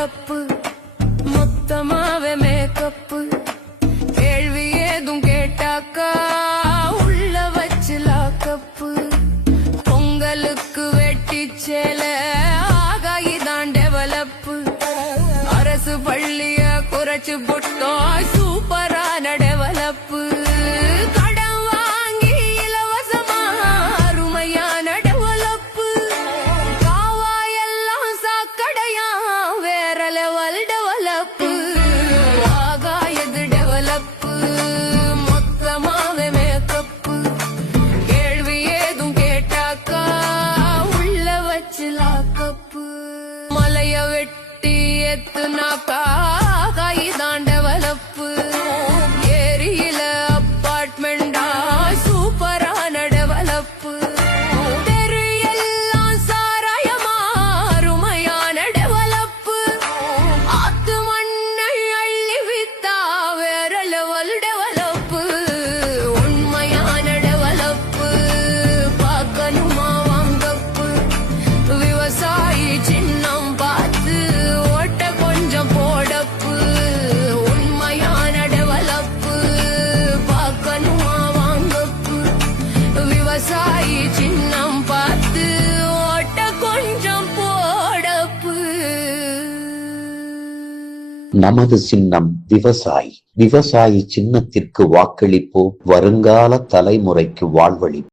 Develop மொத்தமாவே makeup கேள்வி ஏதும் கேட்டாக்கா உள்ள வச்சு லாக்கப்பு பொங்கலுக்கு வெட்டி சேல ஆகாயிதான் டெவலப்பு அரசு பள்ளிய குறைச்சு புட்டோம் சூப்பரான டெவலப்பு கடன் வாங்கி இலவசமா அருமையான டெவலப்பு காவாயெல்லாம் சாக்கடையா வேற லெவல் டெவலப்பு ஆகாயது டெவலப்பு மொத்தமாவே மேக்கப்பு கேள்வி ஏதும் கேட்டாக்கா உள்ள வச்சு லாக்கப்பு மலைய வெட்டி எத்துனாக்கா காயிதான் டெவலப்பு ஏரியில அப்பார்ட்மெண்டா சூப்பரான டெவலப்பு தெரு எல்லாம் சாராயமா அருமையான டெவலப்பு ஆத்து மண்ணை அள்ளி வித்தா வேற லெவல் டெவலப்பு உண்மையான டெவலப்பு பார்க்கணுமா வாங்கப்பு விவசாயி சின்னம் பார்த்து ஓட்ட கொஞ்சம் போடப்பு உண்மையான டெவலப்பு பார்க்கணுமா வாங்கப்பு விவசாயி சின்னம் பார்த்து ஓட்ட கொஞ்சம் போடப்பு. நமது சின்னம் விவசாயி. விவசாயி சின்னத்திற்கு வாக்களிப்போம், வருங்கால தலைமுறைக்கு வாழ்வளிப்போம்.